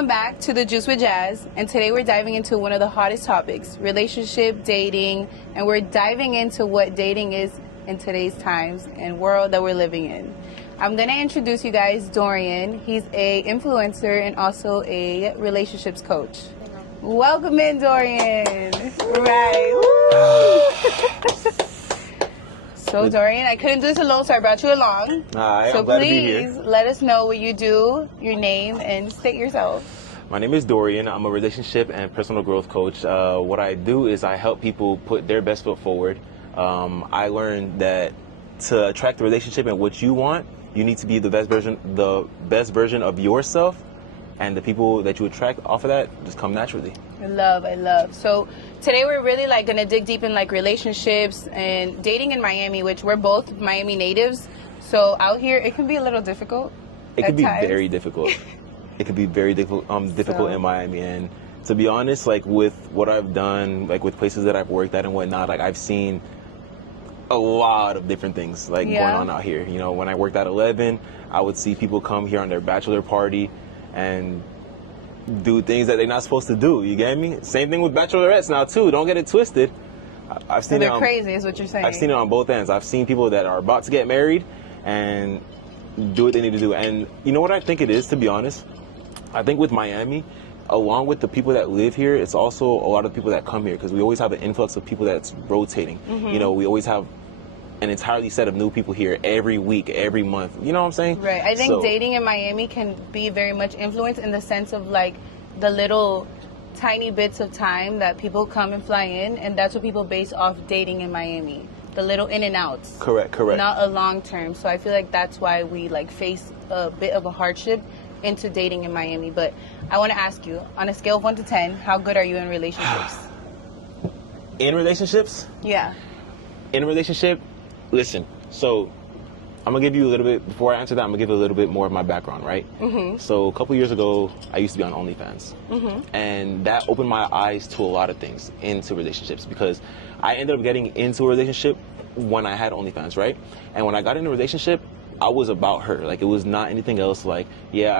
Welcome back to The Juice with Jazz, and today we're diving into one of the hottest topics, relationship, dating, and we're diving into what dating is in today's times and world that we're living in. I'm going to introduce you guys Dorian. He's a influencer and also a relationships coach. Welcome in, Dorian. Right. So, Dorian, I couldn't do this alone, so I brought you along. So please let us know what you do, your name, and state yourself. My name is Dorian. I'm a relationship and personal growth coach. What I do is I help people put their best foot forward. I learned that to attract the relationship and what you want, you need to be the best version of yourself, and the people that you attract off of that just come naturally. I love. So today we're really gonna dig deep in relationships and dating in Miami, which we're both Miami natives. So out here it can be a little difficult. It can be very difficult. It can be very difficult in Miami. And to be honest, with what I've done, with places that I've worked at and whatnot, I've seen a lot of different things going on out here. You know, when I worked at 11, I would see people come here on their bachelor party and do things that they're not supposed to do. You get me? Same thing with bachelorettes now too. Don't get it twisted. I've seen they're crazy, is what you're saying. I've seen it on both ends. I've seen people that are about to get married and do what they need to do. And you know what I think it is, to be honest? I think with Miami, along with the people that live here, it's also a lot of people that come here, because we always have an influx of people that's rotating. Mm-hmm. You know, we always have an entirely set of new people here every week, every month. You know what I'm saying? Right. I think dating in Miami can be very much influenced in the sense of the little tiny bits of time that people come and fly in, and that's what people base off dating in Miami. The little in and outs. Correct. Not a long term. So I feel like that's why we face a bit of a hardship into dating in Miami. But I want to ask you, on a scale of 1 to 10, how good are you in relationships? In relationships? Yeah. In a relationship? Listen, so I'm going to give you a little bit, before I answer that, I'm going to give a little bit more of my background, right? Mm-hmm. So a couple years ago, I used to be on OnlyFans. Mm-hmm. And that opened my eyes to a lot of things into relationships, because I ended up getting into a relationship when I had OnlyFans, right? And when I got into a relationship, I was about her. It was not anything else. I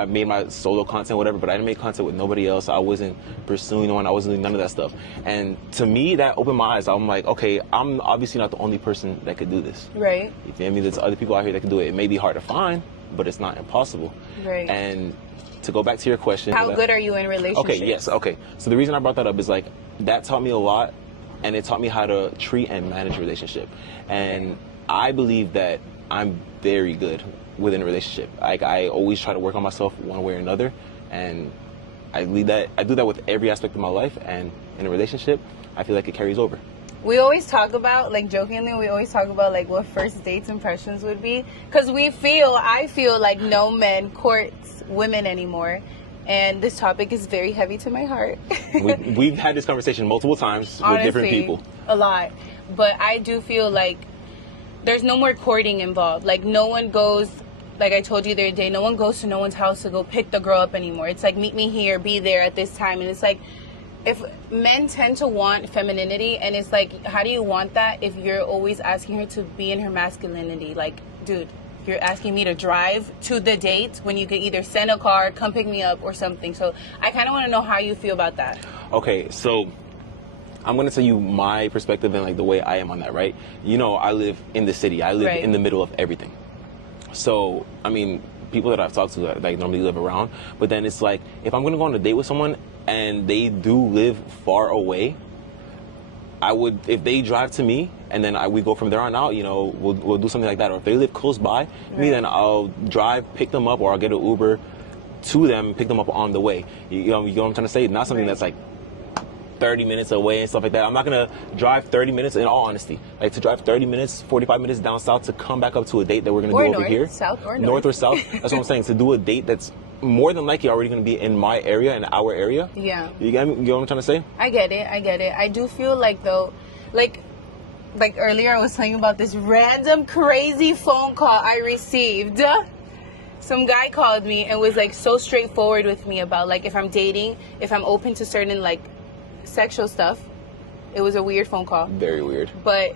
made my solo content, whatever, but I didn't make content with nobody else. I wasn't pursuing no one. I wasn't doing none of that stuff. And to me, that opened my eyes. I'm like, okay, I'm obviously not the only person that could do this. Right. You feel me? There's other people out here that can do it. It may be hard to find, but it's not impossible. Right. And to go back to your question. How good are you in relationships? Okay, yes, okay. So the reason I brought that up is that taught me a lot, and it taught me how to treat and manage a relationship. And I believe that I'm very good within a relationship. I always try to work on myself one way or another, and I do that with every aspect of my life, and in a relationship, I feel like it carries over. We always talk about, jokingly, what first dates impressions would be, because I feel like no man courts women anymore, and this topic is very heavy to my heart. We've had this conversation multiple times. Honestly, with different people. A lot. But I do feel there's no more courting involved. No one goes, I told you the other day, no one goes to no one's house to go pick the girl up anymore. It's meet me here, be there at this time. And it's if men tend to want femininity, and it's how do you want that if you're always asking her to be in her masculinity? Dude, you're asking me to drive to the date when you could either send a car, come pick me up, or something. So I kind of want to know how you feel about that. Okay, so I'm going to tell you my perspective and the way I am on that, right? You know, I live in the city. I live in the middle of everything. So, I mean, people that I've talked to normally live around, but then it's if I'm going to go on a date with someone and they do live far away, if they drive to me and then we go from there on out, we'll do something like that. Or if they live close by me, then I'll drive, pick them up, or I'll get an Uber to them and pick them up on the way. You know what I'm trying to say? Not something that's 30 minutes away and stuff like that. I'm not going to drive 30 minutes, in all honesty. To drive 30 minutes, 45 minutes down south to come back up to a date that we're going to do over here. South or north or south. That's what I'm saying. To do a date that's more than likely already going to be in my area, in our area. Yeah. You get me? You know what I'm trying to say? I get it. I do feel though, earlier I was telling you about this random crazy phone call I received. Some guy called me and was so straightforward with me about if I'm dating, if I'm open to certain sexual stuff. It was a weird phone call. Very weird. But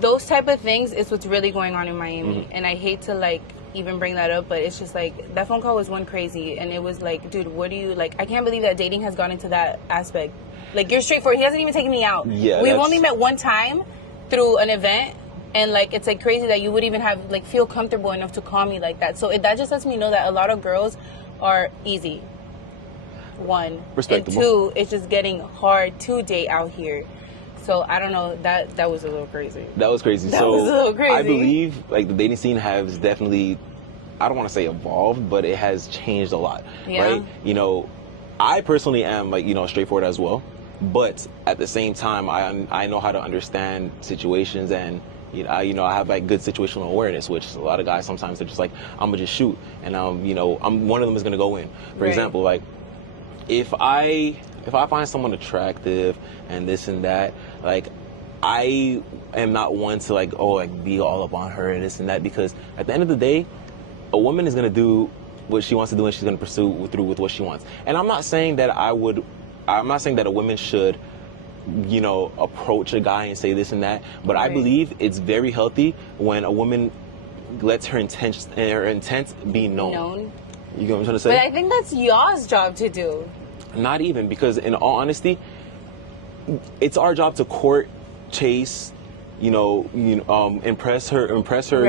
those type of things is what's really going on in Miami. Mm-hmm. And I hate to even bring that up, but it's just like that phone call was one crazy, and it was like, dude, what do you like? I can't believe that dating has gone into that aspect. Like, you're straightforward. He hasn't even taken me out. Yeah, we've only met one time through an event, and like it's like crazy that you would even have like feel comfortable enough to call me like that. So that just lets me know that a lot of girls are easy. One, respectable. And two, it's just getting hard to date out here. So I don't know, that was a little crazy. That was crazy. That was a little crazy. I believe like the dating scene has definitely, I don't want to say evolved, but it has changed a lot. Yeah. Right? You know, I personally am like, you know, straightforward as well, but at the same time, I know how to understand situations, and you know, I have like good situational awareness, which a lot of guys sometimes they're just like, I'm gonna just shoot, and you know, one of them is gonna go in. For example, like if I find someone attractive and this and that, like I am not one to like, oh, like be all up on her and this and that, because at the end of the day, a woman is gonna do what she wants to do, and she's gonna pursue through with what she wants. And I'm not saying that a woman should, you know, approach a guy and say this and that, but I believe it's very healthy when a woman lets her intent be known. You get what I'm trying to say? But I think that's y'all's job to do. Not even, because in all honesty, it's our job to court, chase, impress her,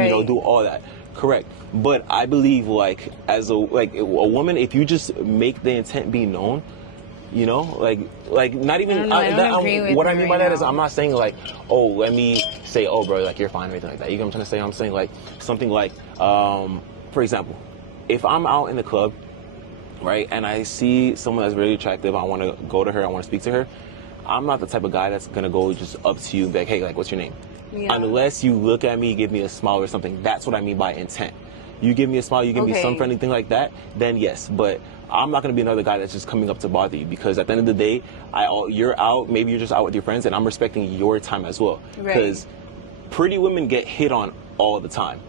you know, do all that. Correct. But I believe like as a woman, if you just make the intent be known, you know, like not even. I don't agree with what I you mean right by that now. is I'm not saying like, oh, let me say, oh, bro, like you're fine or anything like that. You know what I'm trying to say? I'm saying like something like, for example, if I'm out in the club, right, and I see someone that's really attractive, I want to go to her, I want to speak to her. I'm not the type of guy that's gonna go just up to you and be like, hey, like, what's your name? Yeah. Unless you look at me, give me a smile or something. That's what I mean by intent. You give me a smile, you give me some friendly thing like that, then yes. But I'm not gonna be another guy that's just coming up to bother you, because at the end of the day, you're out, maybe you're just out with your friends, and I'm respecting your time as well. Because pretty women get hit on all the time.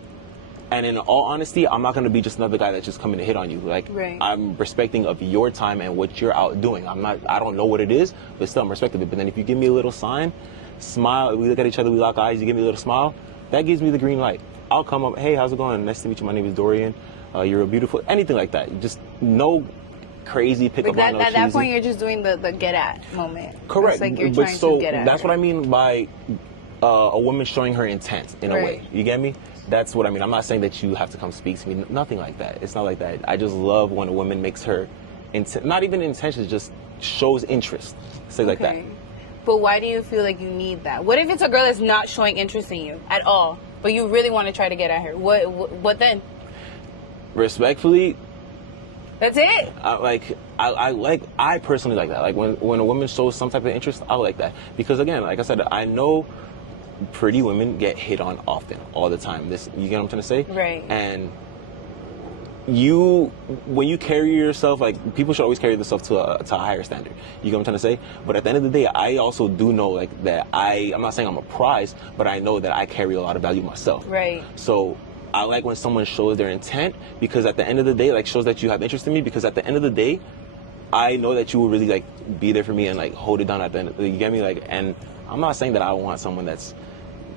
And in all honesty, I'm not gonna be just another guy that's just coming to hit on you. Like, I'm respecting of your time and what you're out doing. I don't know what it is, but still I'm respecting it. But then if you give me a little sign, smile, we look at each other, we lock eyes, you give me a little smile, that gives me the green light. I'll come up, hey, how's it going? Nice to meet you. My name is Dorian. You're beautiful. Anything like that. Just no crazy pickup line. At that point, you're just doing the get at moment. Correct. It's like you're trying to get at that's her. what I mean by a woman showing her intent in a way. You get me? That's what I mean. I'm not saying that you have to come speak to me. Nothing like that. It's not like that. I just love when a woman makes her not even intentions, just shows interest. Say like that. But why do you feel like you need that? What if it's a girl that's not showing interest in you at all, but you really want to try to get at her? What then? Respectfully, that's it. I personally like that. Like when a woman shows some type of interest, I like that, because again, like I said, I know pretty women get hit on often, all the time. You get what I'm trying to say? Right. And when you carry yourself, like, people should always carry themselves to a higher standard. You get what I'm trying to say? But at the end of the day, I also do know like that I'm not saying I'm a prize, but I know that I carry a lot of value myself. Right. So I like when someone shows their intent, because at the end of the day, like, shows that you have interest in me, because at the end of the day, I know that you will really like be there for me and like hold it down at the end. You get me? Like, and I'm not saying that I want someone that's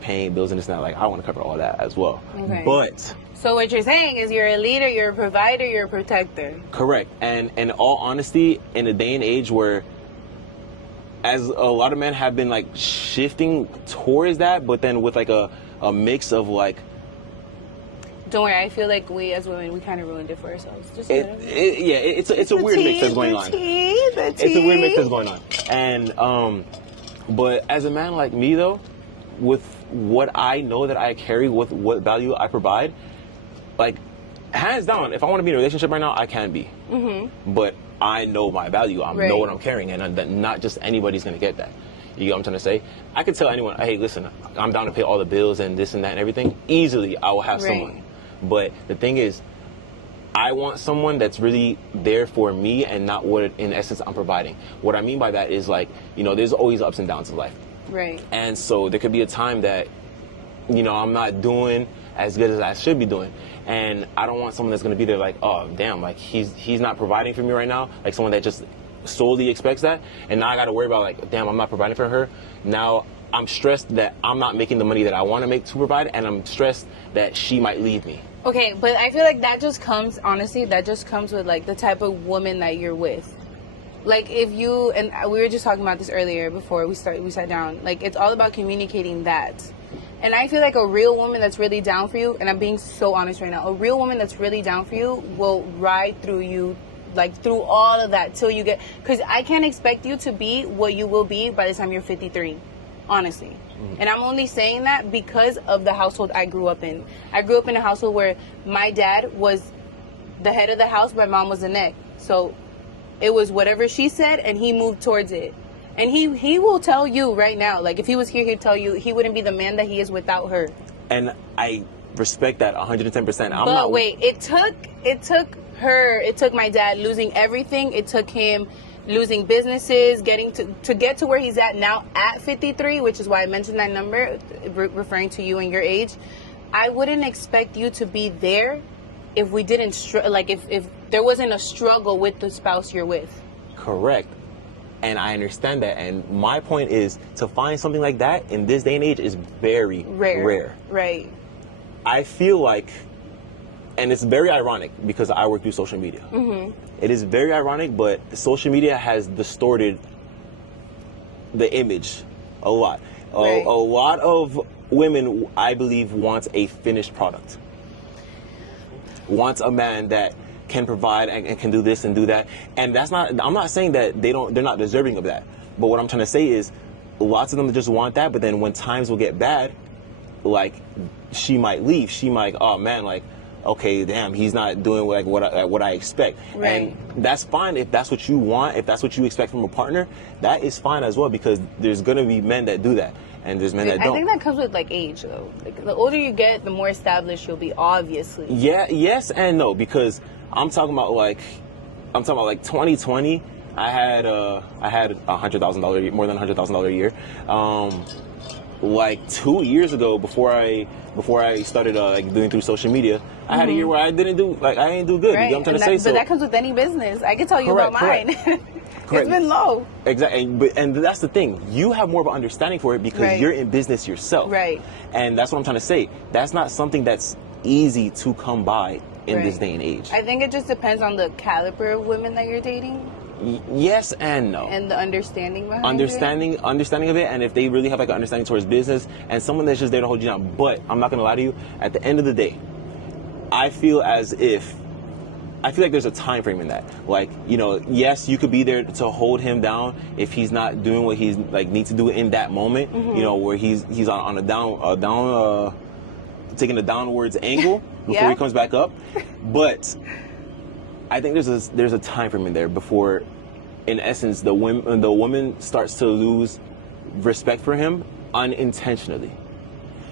paying bills and this and that. Like, I want to cover all that as well. But so what you're saying is you're a leader, you're a provider, you're a protector. Correct. And in all honesty, in a day and age where, as a lot of men have been like shifting towards that, but then with like a mix of like, don't worry, I feel like we as women, we kind of ruined it for ourselves. Just it's a weird mix that's going on. It's a weird mix that's going on. And but as a man like me though, with what I know that I carry, with what value I provide, like, hands down, if I want to be in a relationship right now, I can be. But I know my value. I know what I'm carrying, and that not just anybody's gonna get that. You get what I'm trying to say? I could tell anyone, hey, listen, I'm down to pay all the bills and this and that and everything. Easily, I will have someone. But the thing is, I want someone that's really there for me and not what, in essence, I'm providing. What I mean by that is, like, you know, there's always ups and downs in life. And so there could be a time that, you know, I'm not doing as good as I should be doing. And I don't want someone that's going to be there like, oh, damn, like, he's not providing for me right now. Like, someone that just solely expects that. And now I got to worry about, like, damn, I'm not providing for her. Now I'm stressed that I'm not making the money that I want to make to provide, and I'm stressed that she might leave me. Okay, but I feel like that just comes, honestly, that just comes with, like, the type of woman that you're with. Like, if you, and we were just talking about this earlier before we sat down. Like, it's all about communicating that. And I feel like a real woman that's really down for you, and I'm being so honest right now, a real woman that's really down for you will ride through you, like, through all of that till you get, because I can't expect you to be what you will be by the time you're 53, honestly. And I'm only saying that because of the household I grew up in. I grew up in a household where my dad was the head of the house, my mom was the neck. So it was whatever she said, and he moved towards it. And he will tell you right now, like, if he was here, he'd tell you he wouldn't be the man that he is without her. And I respect that 110%. But wait, it took my dad losing everything. It took him losing businesses, getting to get to where he's at now at 53, which is why I mentioned that number, referring to you and your age. I wouldn't expect you to be there if we didn't, if there wasn't a struggle with the spouse you're with. Correct. And I understand that. And my point is, to find something like that in this day and age is very rare. Right. I feel like, and it's very ironic because I work through social media. Mm-hmm. It is very ironic, but social media has distorted the image a lot. Right. A lot of women, I believe, wants a finished product. Wants a man that can provide and can do this and do that. And that's not, I'm not saying that they're not deserving of that. But what I'm trying to say is, lots of them just want that, but then when times will get bad, like, she might leave. She might, oh man, like, okay, damn, he's not doing like what I expect. Right. And that's fine if that's what you want, if that's what you expect from a partner. That is fine as well, because there's gonna be men that do that, and there's men that don't. I think that comes with, like, age, though. Like, the older you get, the more established you'll be, obviously. Yeah, yes and no, because I'm talking about like 2020. I had $100,000 more than $100,000 a year. Like 2 years ago, before I started like doing through social media, I had a year where I didn't do good. Right. You know what I'm trying to say? But that comes with any business. I can tell you about mine. It's been low. Exactly. And that's the thing. You have more of an understanding for it because you're in business yourself. Right. And that's what I'm trying to say. That's not something that's easy to come by in this day and age. I think it just depends on the caliber of women that you're dating. Yes and no. And the understanding behind understanding of it, and if they really have like an understanding towards business, and someone that's just there to hold you down. But I'm not gonna lie to you, at the end of the day, I feel like there's a time frame in that. Like, you know, yes, you could be there to hold him down if he's not doing what he's like needs to do in that moment. You know, where he's on a taking a downwards angle before he comes back up. But I think there's a time frame in there before, in essence, the woman starts to lose respect for him unintentionally.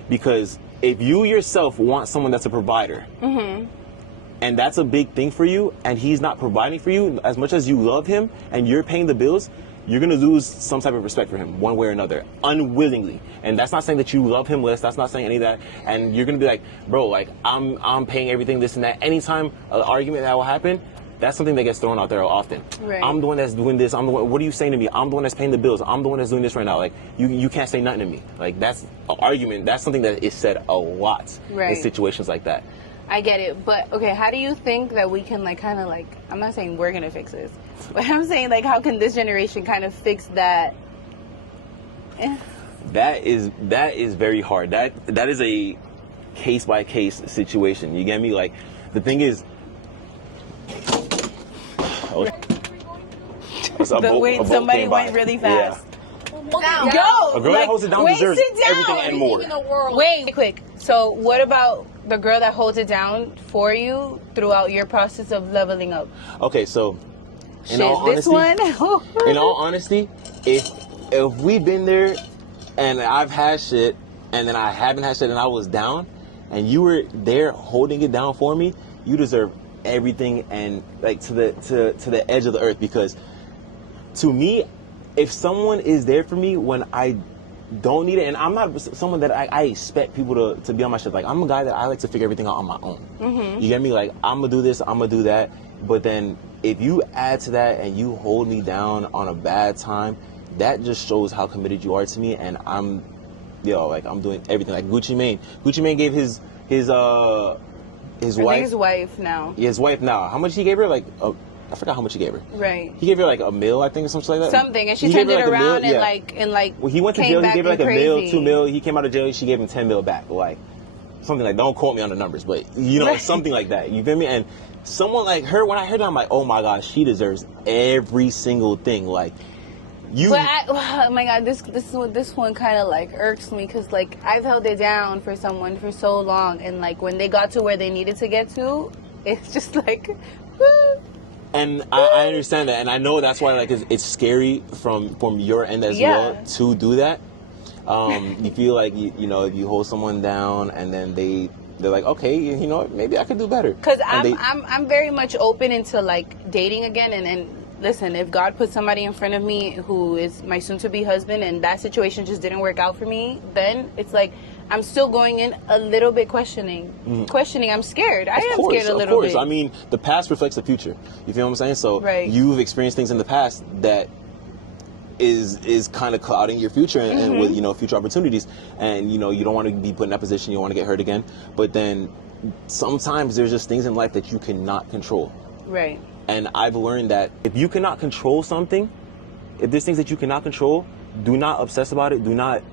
Because if you yourself want someone that's a provider, and that's a big thing for you, and he's not providing for you, as much as you love him and you're paying the bills, you're gonna lose some type of respect for him, one way or another, unwillingly. And that's not saying that you love him less. That's not saying any of that. And you're gonna be like, bro, like I'm paying everything, this and that. Anytime an argument that will happen, that's something that gets thrown out there often. Right. I'm the one that's doing this. What are you saying to me? I'm the one that's paying the bills. I'm the one that's doing this right now. Like, you can't say nothing to me. Like, that's an argument. That's something that is said a lot in situations like that. I get it, but okay, how do you think that we can, like, kind of, like, I'm not saying we're gonna fix this, but I'm saying, like, how can this generation kind of fix that? That is very hard. That is a case by case situation. You get me? Like, the thing is, somebody went really fast. Yeah. Yo, a girl that holds it down deserves everything and more. Wait, quick. So, what about the girl that holds it down for you throughout your process of leveling up? Okay, so in all honesty, if we've been there and I've had shit and then I haven't had shit and I was down and you were there holding it down for me, you deserve everything, and like to the edge of the earth. Because to me, if someone is there for me when I don't need it, and I'm not someone that I expect people to be on my shit. Like, I'm a guy that I like to figure everything out on my own. You get me? Like, I'm gonna do this, I'm gonna do that. But then if you add to that and you hold me down on a bad time, that just shows how committed you are to me. And I'm doing everything. Like Gucci Mane gave his his I wife. think his wife now. Yeah, his wife now. How much he gave her? Like, I forgot how much he gave her. Right. He gave her like a meal, I think, or something like that. Something, and she He turned gave her, it like, a around meal, and like. When he went to came jail, he back gave her like a crazy. mil, 2 mil. He came out of jail, she gave him 10 mil back. Like, something like, don't quote me on the numbers, but you know, Right. something like that. You feel me? And someone like her, when I heard that, I'm like, oh my gosh, she deserves every single thing. Like, But oh my God, this one kind of like irks me because like I've held it down for someone for so long, and like when they got to where they needed to get to, it's just like. And I understand that, and I know that's why like it's scary from your end as well to do that. You feel like you know, if you hold someone down and then they're like, okay, you know, maybe I could do better. Because I'm very much open into like dating again, and listen, if God put somebody in front of me who is my soon-to-be husband and that situation just didn't work out for me, then it's like I'm still going in a little bit questioning. I'm scared. I am scared a little bit. I mean, the past reflects the future. You feel what I'm saying? So you've experienced things in the past that is kind of clouding your future and with, you know, future opportunities. And, you know, you don't want to be put in that position. You don't want to get hurt again. But then sometimes there's just things in life that you cannot control. Right. And I've learned that if you cannot control something, if there's things that you cannot control, do not obsess about it. Do not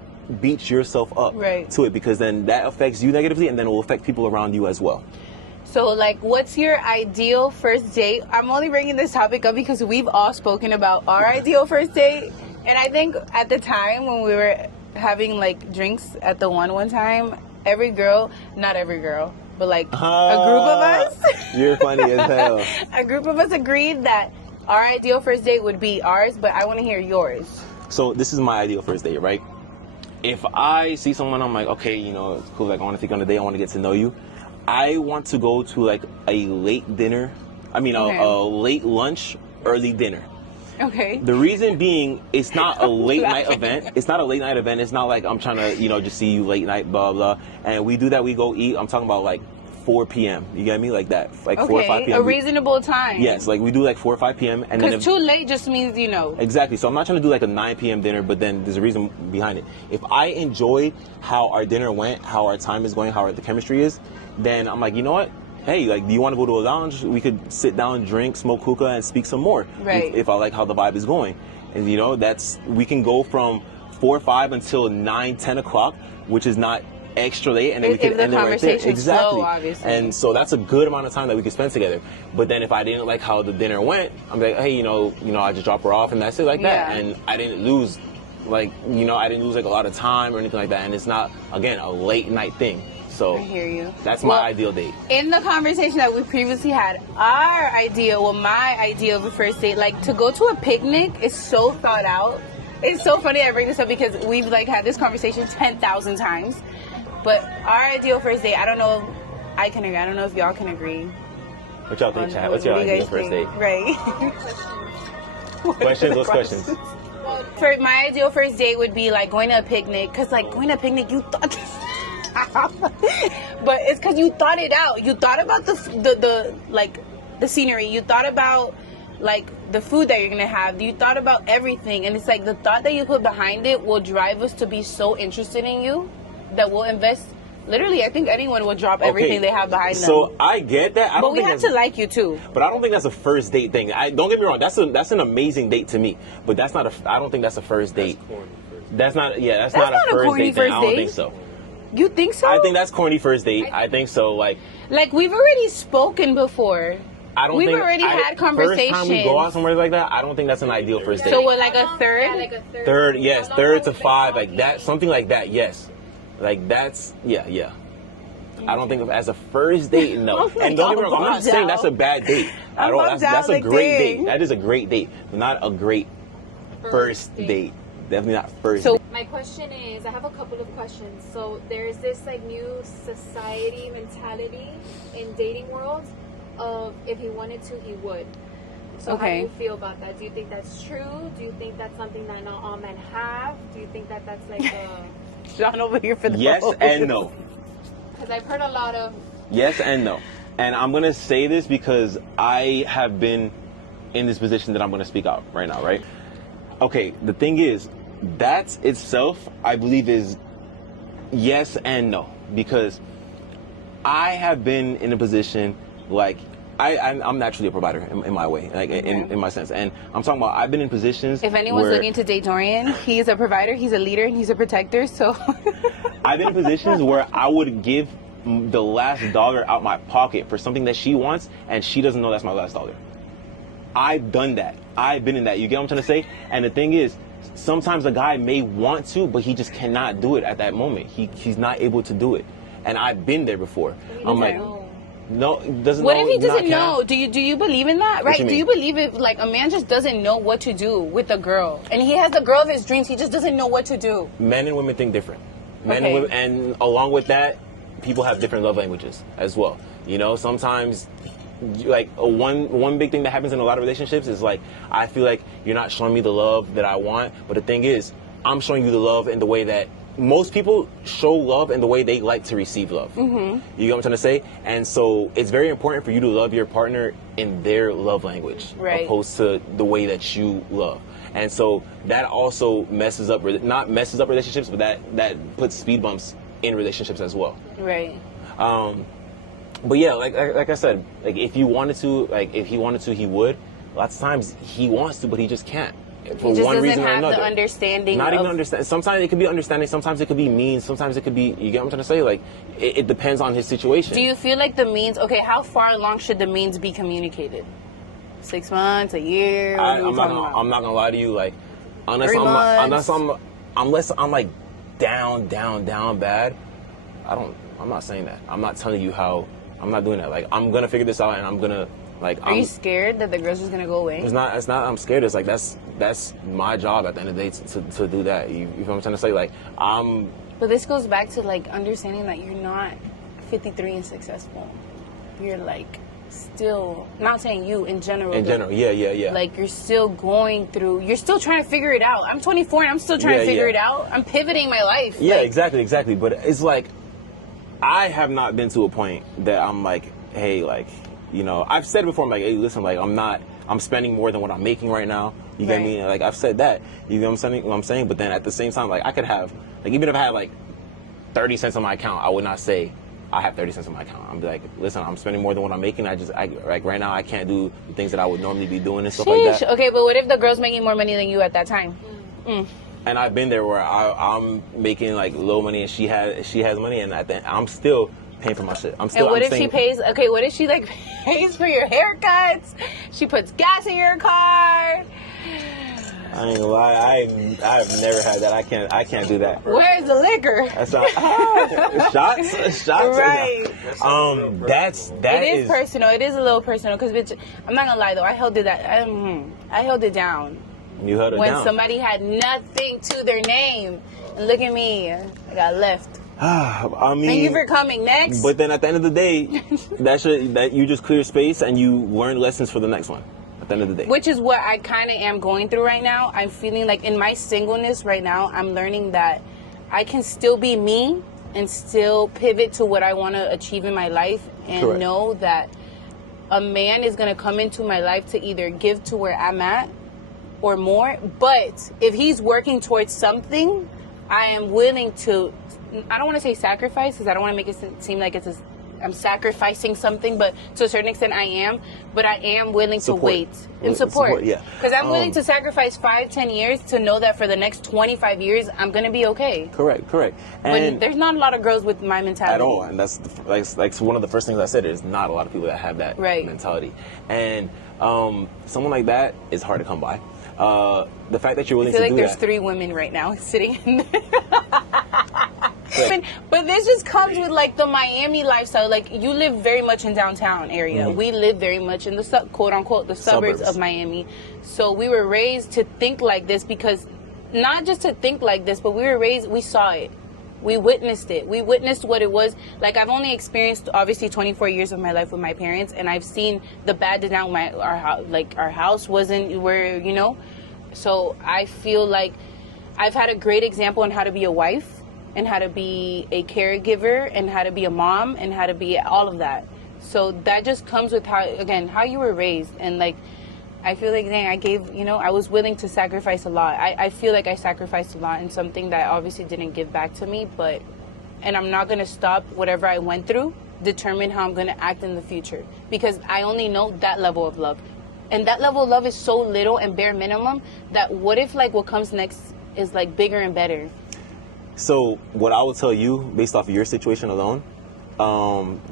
beat yourself up to it, because then that affects you negatively and then it will affect people around you as well. So, like, what's your ideal first date? I'm only bringing this topic up because we've all spoken about our ideal first date. And I think at the time when we were having, like, drinks at the one time, every girl, not every girl, but, like, a group of us. You're funny as hell. A group of us agreed that our ideal first date would be ours, but I want to hear yours. So, this is my ideal first date, right? If I see someone, I'm like, okay, you know, it's cool, like, I want to take you on a date, I want to get to know you. I want to go to like a late dinner. I mean, a late lunch, early dinner. Okay. The reason being, it's not a late night event. It's not a late night event. It's not like I'm trying to, you know, just see you late night, blah, blah. And we do that. We go eat. I'm talking about like 4 p.m. You get me? Like that. Like 4 or 5 p.m. A reasonable time. Yes. Like we do like 4 or 5 p.m. And then too late just means, you know. Exactly. So I'm not trying to do like a 9 p.m. dinner, but then there's a reason behind it. If I enjoy how our dinner went, how our time is going, how the chemistry is, then I'm like, you know what? Hey, like, do you want to go to a lounge? We could sit down, drink, smoke hookah, and speak some more. Right. If I like how the vibe is going. And, you know, we can go from 4 or 5 until 9, 10 o'clock, which is not extra late. And then we can end it right there. Exactly. Slow, obviously. And so that's a good amount of time that we could spend together. But then if I didn't like how the dinner went, I'm like, hey, you know, I just drop her off and that's it, like that. And I didn't lose, like, you know, I didn't lose like a lot of time or anything like that. And it's not, again, a late night thing. So I hear you. That's my ideal date. In the conversation that we previously had, my idea of a first date, like to go to a picnic is so thought out. It's so funny I bring this up because we've like had this conversation 10,000 times. But our ideal first date, I don't know if I can agree. I don't know if y'all can agree. What y'all think, Chad? What's your ideal first date? Right. Questions? What's questions? For my ideal first date would be like going to a picnic, because like going to a picnic, you thought. But it's because you thought it out. You thought about the scenery. You thought about like the food that you're gonna have. You thought about everything, and it's like the thought that you put behind it will drive us to be so interested in you that we'll invest. Literally, I think anyone would drop everything they have behind them. So I get that. But we have to like you too. But I don't think that's a first date thing. Don't get me wrong. That's an amazing date to me. But that's not I don't think that's a first date. That's not. Yeah, that's not a first date thing. I don't think so. You think so? I think that's corny first date. I think so. Like we've already spoken before. We've already had conversations. First time we go out somewhere like that, I don't think that's an ideal first date. So what, like a third? Yeah, like a third. Third, yes. 3 to 5, like that. Something like that, yes. Like that's, yeah. I don't think of as a first date, no. And don't get me wrong, I'm not saying that's a bad date at all. That's a great date. That is a great date, but not a great first date. Definitely not first date. My question is, I have a couple of questions. So there's this like new society mentality in dating world of if he wanted to, he would. So how do you feel about that? Do you think that's true? Do you think that's something that not all men have? Do you think that that's like a... John over here for the yes and no. Because I've heard a lot of... Yes and no. And I'm going to say this because I have been in this position that I'm going to speak out right now, right? Okay, the thing is, that itself, I believe, is yes and no. Because I have been in a position like I'm naturally a provider in my way, like in my sense, and I'm talking about I've been in positions. If anyone's looking to date Dorian, he's a provider, he's a leader, and he's a protector. So I've been in positions where I would give the last dollar out my pocket for something that she wants, and she doesn't know that's my last dollar. I've done that. I've been in that. You get what I'm trying to say? And the thing is, sometimes a guy may want to, but he just cannot do it at that moment. He's not able to do it. And I've been there before. I'm like, no, doesn't what know. What if he doesn't know? Do you believe in that? Right? Do you believe if like a man just doesn't know what to do with a girl, and he has the girl of his dreams, he just doesn't know what to do? Men and women think different. Men and women, and along with that, people have different love languages as well. You know, sometimes like one big thing that happens in a lot of relationships is like, I feel like you're not showing me the love that I want, but the thing is, I'm showing you the love in the way that most people show love in the way they like to receive love. You get what I'm trying to say? And so it's very important for you to love your partner in their love language, opposed to the way that you love. And so that also not messes up relationships, but that puts speed bumps in relationships as well. Right. But yeah, like I said, like if he wanted to, he would. Lots of times he wants to, but he just can't. For he just one reason or doesn't another. have the understanding. Not even understand. Sometimes it could be understanding. Sometimes it could be mean. Sometimes it could be. You get what I'm trying to say? Like it depends on his situation. Do you feel like the means? Okay, how far along should the means be communicated? 6 months, a year? I'm not gonna lie to you. Like unless I'm like down bad. I'm not saying that. I'm not telling you how. I'm not doing that. Like I'm gonna figure this out, and I'm gonna. Like, are you scared that the girl's just gonna go away? It's not. I'm scared. It's like that's my job at the end of the day to do that. You know what I'm trying to say? Like But this goes back to like understanding that you're not 53 and successful. You're like still not saying you in general. In general, yeah. Like you're still going through. You're still trying to figure it out. I'm 24 and I'm still trying to figure it out. I'm pivoting my life. Yeah, like, exactly. But it's like I have not been to a point that I'm like, hey, like. You know, I've said before, I'm like, hey, listen, like, I'm spending more than what I'm making right now. You get me? Like, I've said that. You know what I'm saying? But then at the same time, like, I could have, like, even if I had, like, 30 cents on my account, I would not say I have 30 cents on my account. I'd be like, listen, I'm spending more than what I'm making. Like, right now, I can't do the things that I would normally be doing and stuff like that. Okay, but what if the girl's making more money than you at that time? And I've been there where I'm making, like, low money and she has money, and I'm still paying for my shit. She pays? Okay, what if she like pays for your haircuts? She puts gas in your car. I ain't gonna lie, I've never had that. I can't do that. Where's the liquor? That's not, shots. Right. That is personal. It is a little personal because bitch, I'm not gonna lie though. I held it down. You held it down. When somebody had nothing to their name, and look at me, I got left. I mean, thank you for coming. Next. But then at the end of the day, that you just clear space and you learn lessons for the next one. At the end of the day, which is what I kind of am going through right now. I'm feeling like in my singleness right now, I'm learning that I can still be me and still pivot to what I want to achieve in my life, and know that a man is going to come into my life to either give to where I'm at or more. But if he's working towards something, I am willing to. I don't want to say sacrifice because I don't want to make it seem like I'm sacrificing something, but to a certain extent I am. But I am willing to wait and support. Yeah. Because I'm willing to sacrifice 5-10 years to know that for the next 25 years I'm gonna be okay. Correct. And but there's not a lot of girls with my mentality at all, and that's like one of the first things I said. There's not a lot of people that have that mentality, and someone like that is hard to come by. The fact that you're willing to do that. I feel like there's 3 women right now sitting in there. But this just comes with like the Miami lifestyle. Like you live very much in downtown area. We live very much in the quote unquote the suburbs of Miami. So we were raised to think like this, because not just to think like this, but we saw it. We witnessed it. We witnessed what it was. Like I've only experienced obviously 24 years of my life with my parents, and I've seen the bad to down. Our house wasn't where, you know. So I feel like I've had a great example on how to be a wife, and how to be a caregiver, and how to be a mom, and how to be all of that. So that just comes with how you were raised. And like, I feel like, dang, I was willing to sacrifice a lot. I feel like I sacrificed a lot in something that obviously didn't give back to me, and I'm not going to stop whatever I went through determine how I'm going to act in the future, because I only know that level of love. And that level of love is so little and bare minimum that what if like what comes next is like bigger and better? So what I will tell you based off of your situation alone,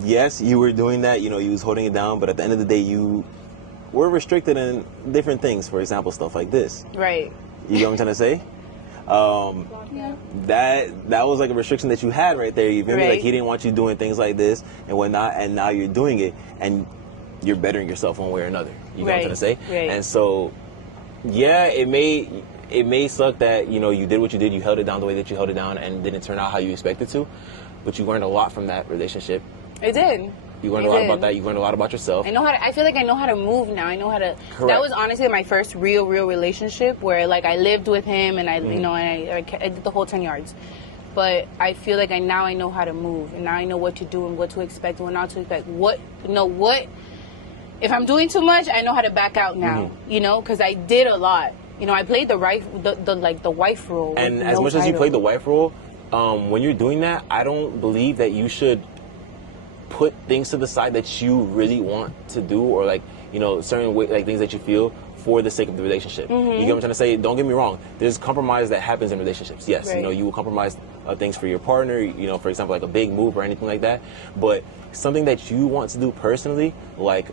yes, you were doing that, you know, you was holding it down, but at the end of the day, you were restricted in different things. For example, stuff like this. Right. You get what I'm trying to say? That was like a restriction that you had right there. You feel me? Like he didn't want you doing things like this and whatnot, and now you're doing it, and you're bettering yourself one way or another. You know what I'm trying to say? Right. And so, yeah, it may suck that, you know, you did what you did, you held it down the way that you held it down, and didn't turn out how you expected to, but you learned a lot from that relationship. It did. You learned a lot about that. You learned a lot about yourself. I feel like I know how to move now. I know how to. Correct. That was honestly my first real relationship where like I lived with him and I, you know, and I did the whole 10 yards. But I feel like now I know how to move, and now I know what to do and what to expect and what not to expect. If I'm doing too much, I know how to back out now. You know, because I did a lot. You know, I played the wife role. And as much as you played the wife role, when you're doing that, I don't believe that you should put things to the side that you really want to do, or like, you know, certain way, like things that you feel for the sake of the relationship. You get what I'm trying to say? Don't get me wrong. There's compromise that happens in relationships. Yes, you know, you will compromise things for your partner, you know, for example, like a big move or anything like that. But something that you want to do personally, like,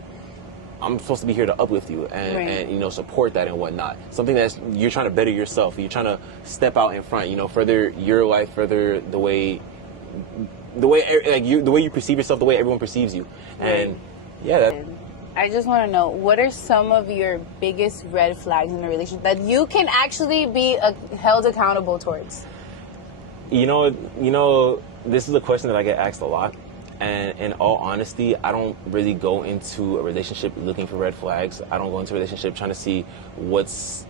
I'm supposed to be here to uplift you and you know, support that and whatnot. Something that you're trying to better yourself. You're trying to step out in front, you know, further your life, further the way you perceive yourself, the way everyone perceives you. And I just want to know, what are some of your biggest red flags in a relationship that you can actually be held accountable towards? You know, this is a question that I get asked a lot. And in all honesty, I don't really go into a relationship looking for red flags. I don't go into a relationship trying to see what's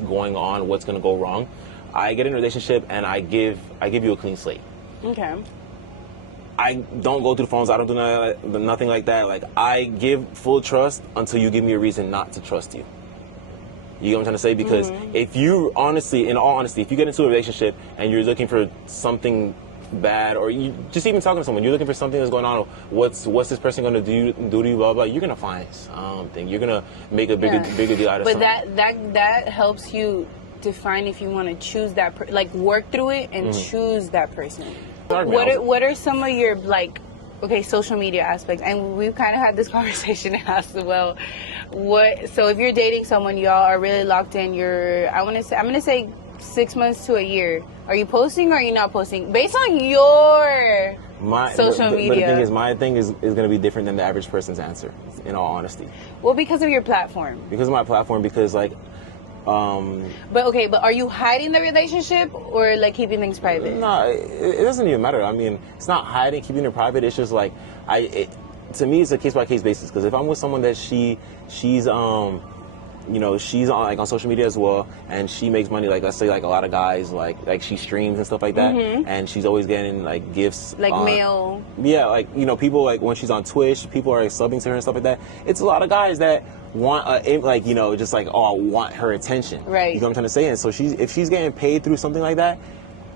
going on, what's going to go wrong. I get in a relationship and I give you a clean slate. Okay. I don't go through the phones. I don't do nothing like that. Like, I give full trust until you give me a reason not to trust you. You get what I'm trying to say? Because if you honestly, in all honesty, if you get into a relationship and you're looking for something bad, or you just even talking to someone, you're looking for something that's going on, what's this person going to do to you, blah blah, you're gonna find something. You're gonna make a bigger deal out of something. But that helps you define if you want to choose that work through it and choose that person. What are some of your social media aspects? And we've kind of had this conversation as well. So if you're dating someone, y'all are really locked in. I'm gonna say 6 months to a year. Are you posting or are you not posting? Based on your social media. But the thing is, my thing is going to be different than the average person's answer, in all honesty. Well, because of your platform. Because of my platform, because like... But are you hiding the relationship or like keeping things private? No, it doesn't even matter. I mean, it's not hiding, keeping it private. It's just like, to me, it's a case-by-case basis. Because if I'm with someone that she's you know, she's on social media as well, and she makes money, like, let's say, like, a lot of guys, like she streams and stuff like that, and she's always getting like gifts, like mail. Yeah, like, you know, people, like, when she's on Twitch, people are like, subbing to her and stuff like that. It's a lot of guys that want like, you know, just like, oh, I want her attention. Right. You know what I'm trying to say? And so if she's getting paid through something like that,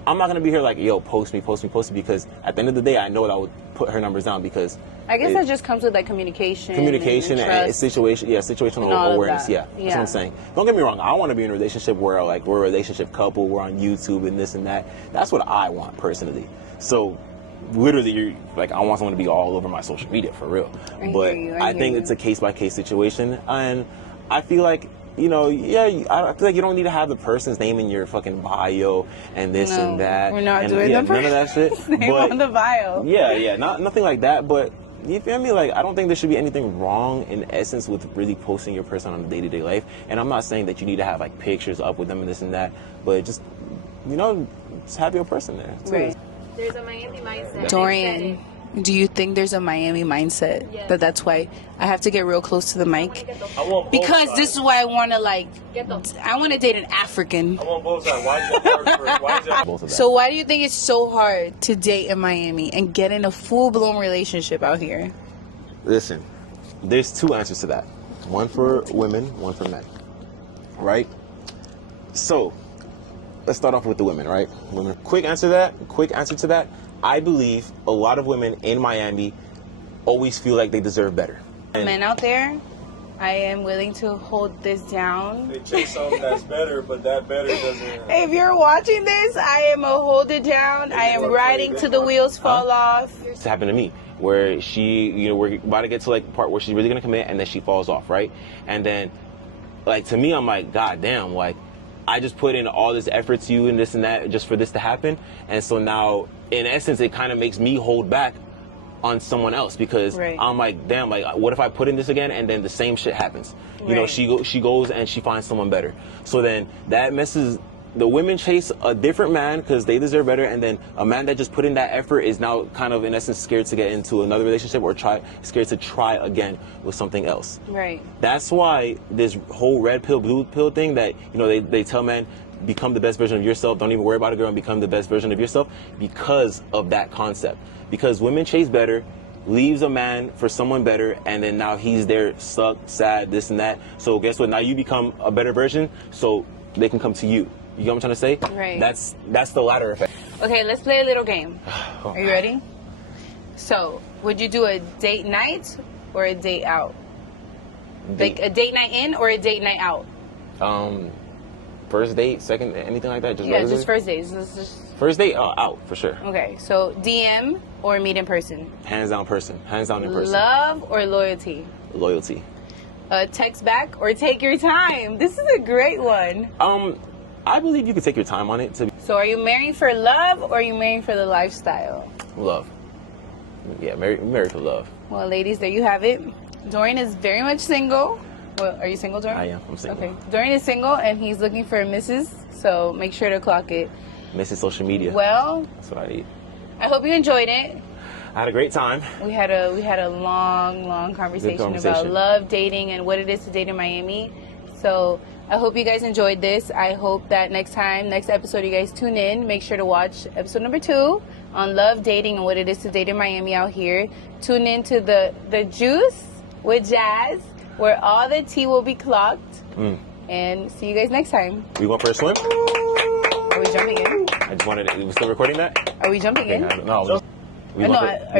I'm not gonna be here like, yo, post me, because at the end of the day, I know that I would put her numbers down, because I guess that just comes with like communication and situational awareness. Yeah, that's what I'm saying. Don't get me wrong. I want to be in a relationship where like we're a relationship couple, we're on YouTube and this and that. That's what I want personally. So literally, I want someone to be all over my social media for real. I think it's a case-by-case situation, and I feel like, you know, I feel like you don't need to have the person's name in your fucking bio and this and that. We're not doing none of that shit. Name on the bio. Yeah, nothing like that. But you feel me? Like, I don't think there should be anything wrong in essence with really posting your person on a day-to-day life. And I'm not saying that you need to have like pictures up with them and this and that, but just, you know, just have your person there. Right. There's a Miami mindset. Dorian, do you think there's a Miami mindset? Yes. That's why I have to get real close to the mic? Because this is why I want to date an African. I want both sides. Why is it hard both of that? So why do you think it's so hard to date in Miami and get in a full-blown relationship out here? Listen, there's two answers to that. One for women, one for men. Right? So, let's start off with the women, right? Women. Quick answer to that. I believe a lot of women in Miami always feel like they deserve better. And Men out there, I am willing to hold this down. They chase something that's better, but that better doesn't. If you're watching this, I am a hold it down. I am riding till the wheels fall off. It's happened to me, where she, you know, we're about to get to like the part where she's really gonna commit, and then she falls off, right? And then, like, to me, I'm like, God damn, like, I just put in all this effort to you and this and that just for this to happen. And so now, in essence, it kind of makes me hold back on someone else, because I'm like, damn, like, what if I put in this again and then the same shit happens? You know, she goes and she finds someone better. So then that messes. The women chase a different man because they deserve better, and then a man that just put in that effort is now kind of, in essence, scared to get into another relationship or scared to try again with something else. Right. That's why this whole red pill, blue pill thing that, you know, they tell men, become the best version of yourself, don't even worry about a girl, and become the best version of yourself, because of that concept. Because women chase better, leaves a man for someone better, and then now he's there stuck, sad, this and that. So guess what? Now you become a better version, so they can come to you. You know what I'm trying to say? Right. That's the latter effect. Okay, let's play a little game. Are you ready? So, would you do a date night or a date out? Like a date night in or a date night out? First date, second, anything like that? Just yeah, just first dates. First date, out for sure. Okay, so DM or meet in person? Hands down in person. Love or loyalty? Loyalty. Text back or take your time? This is a great one. I believe you could take your time on it. So are you married for love or are you married for the lifestyle? Love. Yeah, married for love. Well, ladies, there you have it. Dorian is very much single. Well, are you single, Dorian? I am. I'm single. Okay. Dorian is single and he's looking for a Mrs. So make sure to clock it. Mrs. Social Media. Well, that's what I need. I hope you enjoyed it. I had a great time. We had a long conversation about love, dating, and what it is to date in Miami. So I hope you guys enjoyed this. I hope that next episode, you guys tune in. Make sure to watch episode number 2 on love, dating, and what it is to date in Miami out here. Tune in to the Juice with Jazz, where all the tea will be clocked. And see you guys next time. We going for a swim? Are we jumping in? I just wanted. We're still recording that? Are we jumping in? No. No.